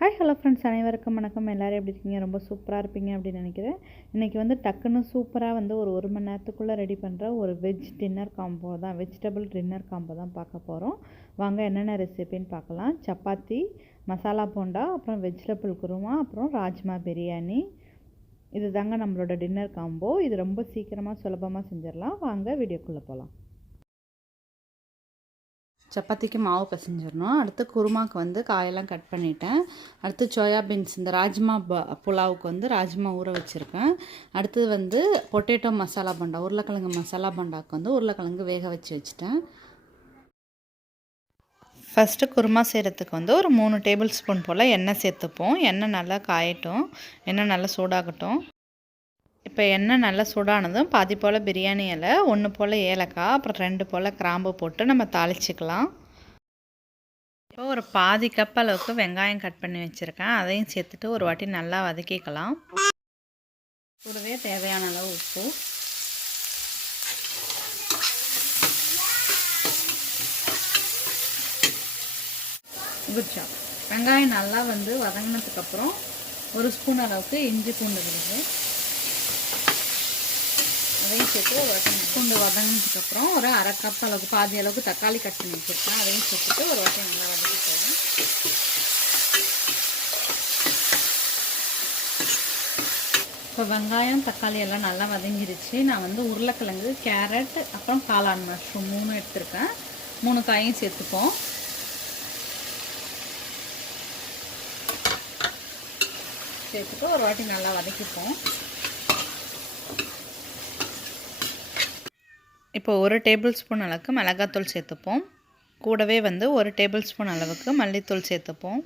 Hi hello friends, அனைவருக்கும் வணக்கம். எல்லோரும் எப்படி இருக்கீங்க? ரொம்ப சூப்பராக இருப்பீங்க அப்படின்னு நினைக்கிறேன். இன்றைக்கி வந்து டக்குன்னு சூப்பராக வந்து ஒரு மணி நேரத்துக்குள்ளே ரெடி பண்ணுற ஒரு வெஜ் டின்னர் காம்போ தான், வெஜிடபிள் டின்னர் காம்போ தான் பார்க்க போகிறோம். வாங்க என்னென்ன ரெசிபின்னு பார்க்கலாம். சப்பாத்தி, மசாலா போண்டா, அப்புறம் வெஜிடபிள் குருமா, அப்புறம் ராஜ்மா பிரியாணி. இது தாங்க நம்மளோட டின்னர் காம்போ. இது ரொம்ப சீக்கிரமாக சுலபமாக செஞ்சிடலாம். வாங்க வீடியோக்குள்ளே போகலாம். சப்பாத்திக்கு மாவு பிசைஞ்சிடணும். அடுத்து குருமாவுக்கு வந்து காயெல்லாம் கட் பண்ணிட்டேன். அடுத்து சோயா பீன்ஸ், இந்த ராஜ்மா புலாவுக்கு வந்து ராஜ்மா ஊற வச்சுருக்கேன். அடுத்தது வந்து பொட்டேட்டோ மசாலா பண்டா, உருளைக்கிழங்கு மசாலா பண்டாவுக்கு வந்து உருளைக்கிழங்கு வேக வச்சுட்டேன். ஃபஸ்ட்டு குருமா செய்கிறதுக்கு வந்து ஒரு 3 டேபிள் ஸ்பூன் போல் எண்ணெய் சேர்த்துப்போம். எண்ணெய் நல்லா காயட்டும், எண்ணெய் நல்லா சூடாகட்டும். இப்போ எண்ணெய் நல்லா சூடானதும் பாதி போல் பிரியாணி இலை, 1 போல் ஏலக்காய், அப்புறம் 2 போல் கிராம்பு போட்டு நம்ம தாளிச்சிக்கலாம். இப்போ ஒரு பாதி கப் அளவுக்கு வெங்காயம் கட் பண்ணி வச்சுருக்கேன். அதையும் சேர்த்துட்டு ஒரு வாட்டி நல்லா வதக்கிக்கலாம். கூடவே தேவையான அளவு உப்பு, குச்சா வெங்காயம் நல்லா வந்து வதங்கினதுக்கப்புறம் 1 ஸ்பூன் அளவுக்கு இஞ்சி பூண்டு விழுது, அதையும் சேர்த்து ஒரு வாட்டி பூண்டு வதங்கினதுக்கப்புறம் ஒரு அரை கப் அளவுக்கு பாதி அளவுக்கு தக்காளி கட் பண்ணி வச்சுருக்கேன். அதையும் சேர்த்துட்டு ஒரு வாட்டி நல்லா வதக்கிட்டேன். இப்போ வெங்காயம் தக்காளி எல்லாம் நல்லா வதங்கிருச்சு. நான் வந்து உருளைக்கிழங்கு, கேரட், அப்புறம் காளான் மஷ்ரூம் 3 எடுத்திருக்கேன். 3 காயும் சேர்த்துப்போம். சேர்த்துட்டு ஒரு வாட்டி நல்லா வதக்கிப்போம். இப்போ 1 டேபிள் ஸ்பூன் அளவுக்கு மிளகாத்தூள் சேர்த்துப்போம். கூடவே வந்து 1 டேபிள் ஸ்பூன் அளவுக்கு மல்லித்தூள் சேர்த்துப்போம்.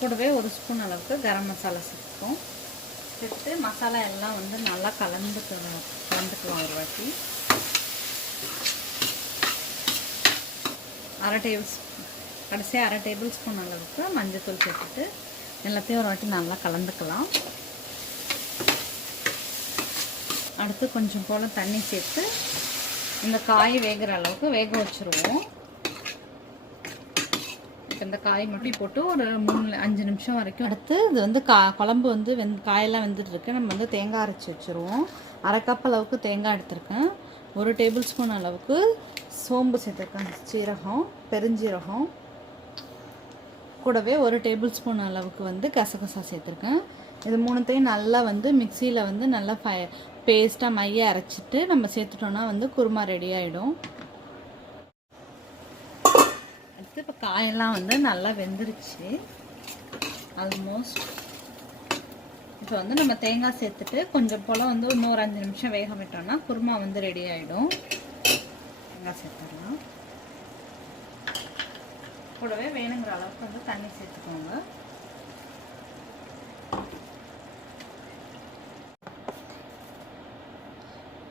கூடவே 1 ஸ்பூன் அளவுக்கு கரம் மசாலா சேர்த்துப்போம். சேர்த்து மசாலா எல்லாம் வந்து நல்லா கலந்துக்கலாம் ஒரு வாட்டி. கடைசியாக அரை டேபிள் ஸ்பூன் அளவுக்கு மஞ்சள்தூள் சேர்த்துட்டு எல்லாத்தையும் ஒரு வாட்டி நல்லா கலந்துக்கலாம். அடுத்து கொஞ்சம் போல் தண்ணி சேர்த்து இந்த காய் வேகிற அளவுக்கு வேக வச்சுருவோம். இந்த காய் மட்டும் போட்டு ஒரு 3-5 நிமிஷம் வரைக்கும். அடுத்து இது வந்து குழம்பு வந்து காயெல்லாம் வெந்துட்டுருக்கு. நம்ம வந்து தேங்காய் அரைச்சி வச்சுருவோம். அரை கப் அளவுக்கு தேங்காய் எடுத்திருக்கேன். 1 டேபிள் ஸ்பூன் அளவுக்கு சோம்பு சேர்த்துருக்கேன், சீரகம், பெருஞ்சீரகம். கூடவே 1 டேபிள் ஸ்பூன் அளவுக்கு வந்து கசகசா சேர்த்துருக்கேன். இது 3த்தையும் நல்லா வந்து மிக்சியில் வந்து நல்லா பேஸ்ட்டாக மைய அரைச்சிட்டு நம்ம சேர்த்துட்டோன்னா வந்து குருமா ரெடி ஆகிடும். அடுத்து இப்போ காயெல்லாம் வந்து நல்லா வெந்துருச்சு ஆல்மோஸ்ட். இப்போ வந்து நம்ம தேங்காய் சேர்த்துட்டு கொஞ்சம் போல் வந்து இன்னொரு 5 நிமிஷம் வேக விட்டோம்னா குருமா வந்து ரெடி ஆகிடும். தேங்காய் சேர்த்துடலாம். கூடவே வேணுங்கிற அளவுக்கு வந்து தண்ணி சேர்த்துக்கோங்க.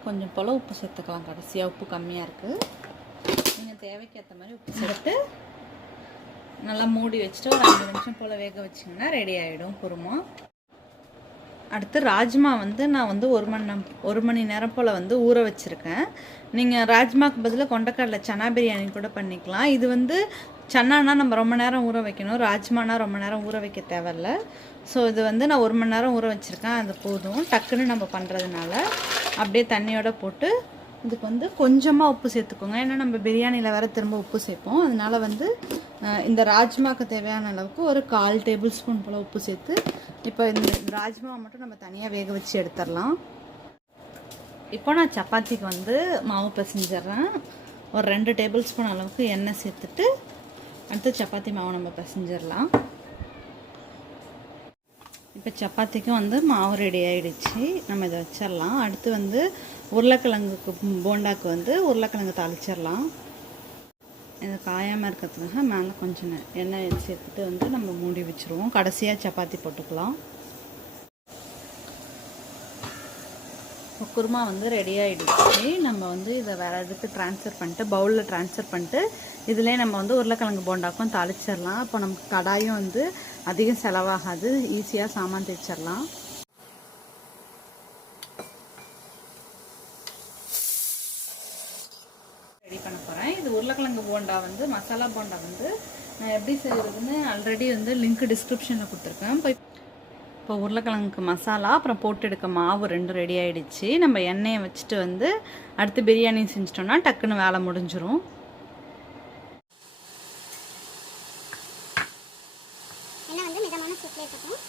கொஞ்சம் போல் உப்பு சேர்த்துக்கலாம். கடைசியாக உப்பு கம்மியாக இருக்குது. நீங்கள் தேவைக்கு ஏற்ற மாதிரி உப்பு சேர்த்து நல்லா மூடி வச்சுட்டு ஒரு 5 நிமிஷம் போல் வேக வச்சிங்கன்னா ரெடி ஆகிடும் குருமா. அடுத்து ராஜ்மா வந்து நான் வந்து 1 மணி நேரம் போல் வந்து ஊற வச்சுருக்கேன். நீங்கள் ராஜ்மாவுக்கு பதிலாக கொண்டக்கடலை சன்னா பிரியாணி கூட பண்ணிக்கலாம். இது வந்து சன்னானா நம்ம ரொம்ப நேரம் ஊற வைக்கணும், ராஜ்மானா ரொம்ப நேரம் ஊற வைக்க தேவையில்ல. ஸோ இது வந்து நான் 1 மணி நேரம் ஊற வச்சுருக்கேன். அது போதும். டக்குன்னு நம்ம பண்ணுறதுனால அப்படியே தண்ணியோடு போட்டு இதுக்கு வந்து கொஞ்சமாக உப்பு சேர்த்துக்கோங்க. ஏன்னா நம்ம பிரியாணியில் வேறு திரும்ப உப்பு சேர்ப்போம். அதனால் வந்து இந்த ராஜ்மாவுக்கு தேவையான அளவுக்கு ஒரு 1/4 டேபிள் ஸ்பூன் போல் உப்பு சேர்த்து இப்போ இந்த ராஜ்மாவை மட்டும் நம்ம தனியாக வேக வச்சு எடுத்துடலாம். இப்போ நான் சப்பாத்திக்கு வந்து மாவு பிசைஞ்சிட்றேன். ஒரு 2 டேபிள் ஸ்பூன் அளவுக்கு எண்ணெய் சேர்த்துட்டு அடுத்து சப்பாத்தி மாவு நம்ம பிசைஞ்சிடலாம். இப்போ சப்பாத்திக்கும் வந்து மாவு ரெடி ஆகிடுச்சு. நம்ம இதை வச்சிடலாம். அடுத்து வந்து உருளைக்கிழங்குக்கு போண்டாக்கு வந்து உருளைக்கிழங்கு தாளிச்சிடலாம். இது காயாமல் இருக்கிறதுக்காக மேலே கொஞ்சம் எண்ணெய் சேர்த்துட்டு வந்து நம்ம மூடி வச்சுருவோம். கடைசியாக சப்பாத்தி போட்டுக்கலாம். குருமா வந்து ரெடி ஆகிடுச்சு. நம்ம வந்து இதை வேறு இதுக்கு ட்ரான்ஸ்ஃபர் பண்ணிட்டு பவுலில் ட்ரான்ஸ்ஃபர் பண்ணிட்டு இதிலே நம்ம வந்து உருளைக்கிழங்கு போண்டாக்கும் தாளிச்சிடலாம். அப்போ நமக்கு கடாயும் வந்து அதிகம் செலவாகாது, ஈஸியாக சாமான் தேய்ச்சிடலாம். ரெடி பண்ண போகிறேன். இது உருளைக்கிழங்கு உருளைக்கிழங்கு போண்டா வந்து மசாலா போண்டா வந்து நான் எப்படி செய்கிறதுன்னு ஆல்ரெடி வந்து லிங்க் டிஸ்கிரிப்ஷனில் கொடுத்துருக்கேன். இப்போ உருளைக்கிழங்குக்கு மசாலா அப்புறம் போட்டு எடுக்க மாவு ரெண்டும் ரெடி ஆகிடுச்சு. நம்ம எண்ணெயை வச்சுட்டு வந்து அடுத்து பிரியாணி செஞ்சிட்டோம்னா டக்குன்னு வேலை முடிஞ்சிடும். எண்ணெய் வந்து மிதமான சூட்டில் இருக்கட்டும்.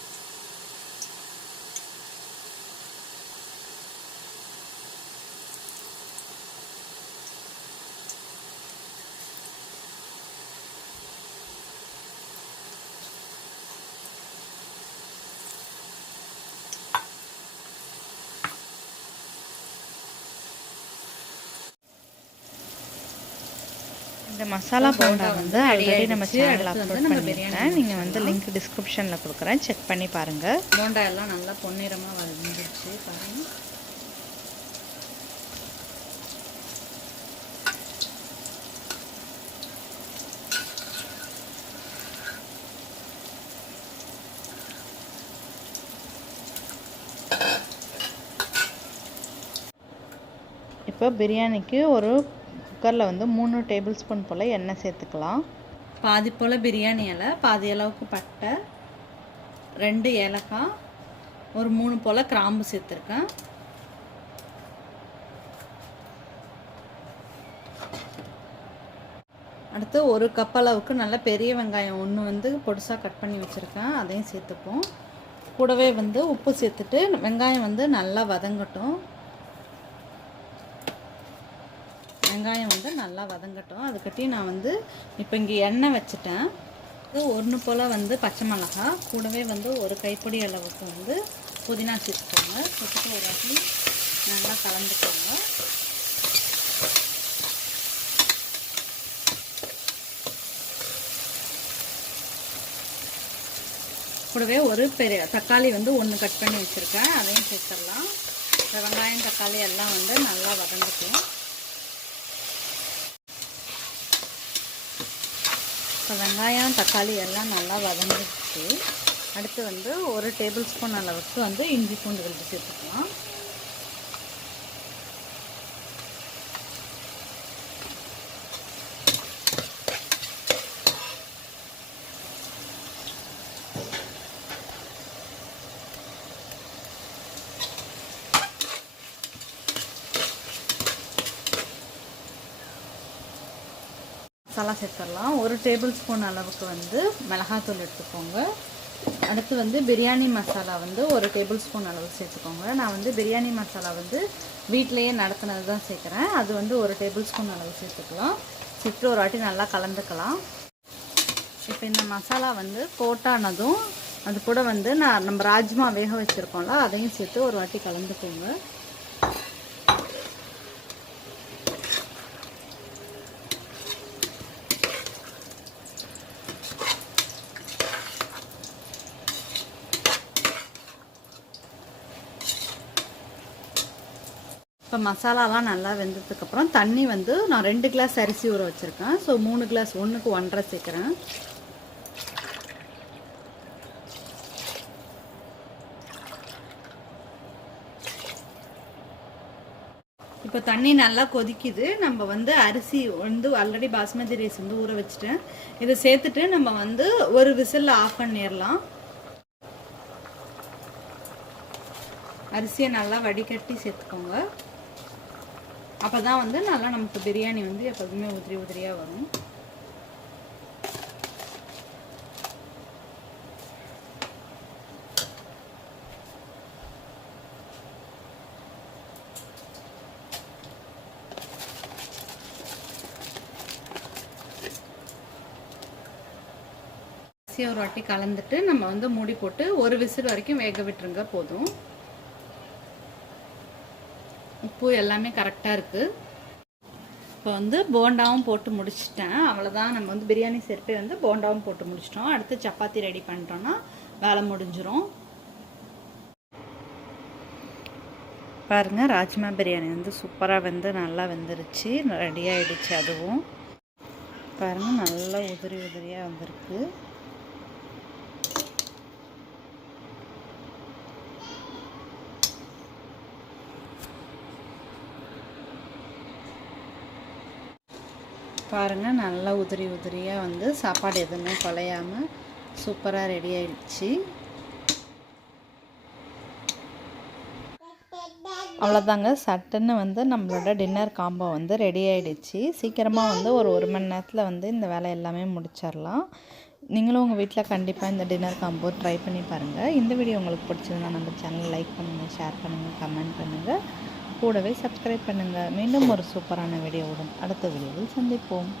இந்த மசாலா போண்டா வந்து ஆல்ரெடி நம்ம சேனலில் அப்லோட் பண்ணியிருக்கேன். நீங்கள் வந்து லிங்க் டிஸ்கிரிப்ஷனில் கொடுக்குறேன், செக் பண்ணி பாருங்கள். போண்டா எல்லாம் நல்லா பொன்னிறமாக வந்துருச்சு பாருங்கள். இப்போ பிரியாணிக்கு ஒரு குக்கரில் வந்து 3 டேபிள் ஸ்பூன் போல் எண்ணெய் சேர்த்துக்கலாம். பாதி போல் பிரியாணி இலை, பாதி அளவுக்கு பட்டை, 2 ஏலக்காய், ஒரு 3 போல் கிராம்பு சேர்த்துருக்கேன். அடுத்து 1 கப் அளவுக்கு நல்ல பெரிய வெங்காயம் ஒன்று வந்து பொடிசாக கட் பண்ணி வச்சுருக்கேன், அதையும் சேர்த்துப்போம். கூடவே வந்து உப்பு சேர்த்துட்டு வெங்காயம் வந்து நல்லா வதங்கட்டும். வெங்காயம் வந்து நல்லா வதங்கட்டும். அதுக்கட்டி நான் வந்து இப்போ இங்கே எண்ணெய் வச்சுட்டேன். 1 போல் வந்து பச்சை மிளகாய், கூடவே வந்து 1 கைப்பிடி அளவுக்கு வந்து புதினா சேர்த்துக்கோங்க. சேர்த்துட்டு ஒரு வாட்டி நல்லா கலந்துக்கோங்க. கூடவே ஒரு பெரிய தக்காளி வந்து 1 கட் பண்ணி வச்சுருக்கேன், அதையும் சேர்த்துடலாம். இந்த வெங்காயம் தக்காளி எல்லாம் வந்து நல்லா வதங்கட்டும். இப்போ வெங்காயம் தக்காளி எல்லாம் நல்லா வதங்கிடுச்சு. அடுத்து வந்து 1 டேபிள் ஸ்பூன் அளவுக்கு வந்து இஞ்சி பூண்டு விழுது சேர்த்துக்கலாம். மசாலா சேர்த்துடலாம். 1 டேபிள் ஸ்பூன் அளவுக்கு வந்து மிளகாத்தூள் எடுத்துக்கோங்க. அடுத்து வந்து பிரியாணி மசாலா வந்து 1 டேபிள் ஸ்பூன் அளவுக்கு சேர்த்துக்கோங்க. நான் வந்து பிரியாணி மசாலா வந்து வீட்டிலையே நடத்துனது தான் சேர்க்குறேன். அது வந்து 1 டேபிள் ஸ்பூன் அளவு சேர்த்துக்கலாம். சேர்த்து ஒரு வாட்டி நல்லா கலந்துக்கலாம். இப்போ இந்த மசாலா வந்து கோட்டானதும் அது கூட வந்து நம்ம ராஜ்மா வேக வச்சுருக்கோம்ல, அதையும் சேர்த்து ஒரு வாட்டி கலந்துக்கோங்க. இப்போ மசாலாலாம் நல்லா வெந்ததுக்கப்புறம் தண்ணி வந்து நான் 2 கிளாஸ் அரிசி ஊற வச்சுருக்கேன். ஸோ 3 கிளாஸ், 1க்கு 1.5 சேர்க்குறேன். இப்போ தண்ணி நல்லா கொதிக்குது. நம்ம வந்து அரிசி வந்து ஆல்ரெடி பாஸ்மதி ரைஸ் வந்து ஊற வச்சுட்டேன். இதை சேர்த்துட்டு நம்ம வந்து ஒரு விசில் ஆஃப் பண்ணிடலாம். அரிசியை நல்லா வடிகட்டி சேர்த்துக்கோங்க. அப்போ தான் வந்து நல்லா நமக்கு பிரியாணி வந்து எப்போதுமே உதிரி உதிரியாக வரும். அரிசியை ஒரு வாட்டி கலந்துட்டு நம்ம வந்து மூடி போட்டு ஒரு விசில் வரைக்கும் வேக விட்டுருங்க போதும். உப்பு எல்லாமே கரெக்டாக இருக்குது. இப்போ வந்து போண்டாவும் போட்டு முடிச்சிட்டேன். அவ்வளோதான், நம்ம வந்து பிரியாணி சேர்ப்பே வந்து போண்டாவும் போட்டு முடிச்சிட்டோம். அடுத்து சப்பாத்தி ரெடி பண்ணிட்டோன்னா வேலை முடிஞ்சிடும். பாருங்கள், ராஜ்மா பிரியாணி வந்து சூப்பராக வந்து நல்லா வெந்துருச்சு, ரெடி ஆகிடுச்சு. அதுவும் பாருங்கள் நல்லா உதிரி உதிரியாக வந்திருக்கு. பாருங்கள், நல்லா உதிரி உதிரியாக வந்து சாப்பாடு எதுவுமே குலையாமல் சூப்பராக ரெடி ஆயிடுச்சு. அவ்வளோதாங்க, சட்டுன்னு வந்து நம்மளோட டின்னர் காம்போ வந்து ரெடி ஆகிடுச்சு. சீக்கிரமாக வந்து ஒரு மணி நேரத்தில் வந்து இந்த வேலை எல்லாமே முடிச்சிடலாம். நீங்களும் உங்கள் வீட்டில் கண்டிப்பாக இந்த டின்னர் காம்போ ட்ரை பண்ணி பாருங்கள். இந்த வீடியோ உங்களுக்கு பிடிச்சதுன்னா நம்ம சேனல் லைக் பண்ணுங்கள், ஷேர் பண்ணுங்கள், கமெண்ட் பண்ணுங்கள், கூடவே சப்ஸ்கிரைப் பண்ணுங்கள். மீண்டும் ஒரு சூப்பரான வீடியோவுடன் அடுத்த வீடியோவில் சந்திப்போம்.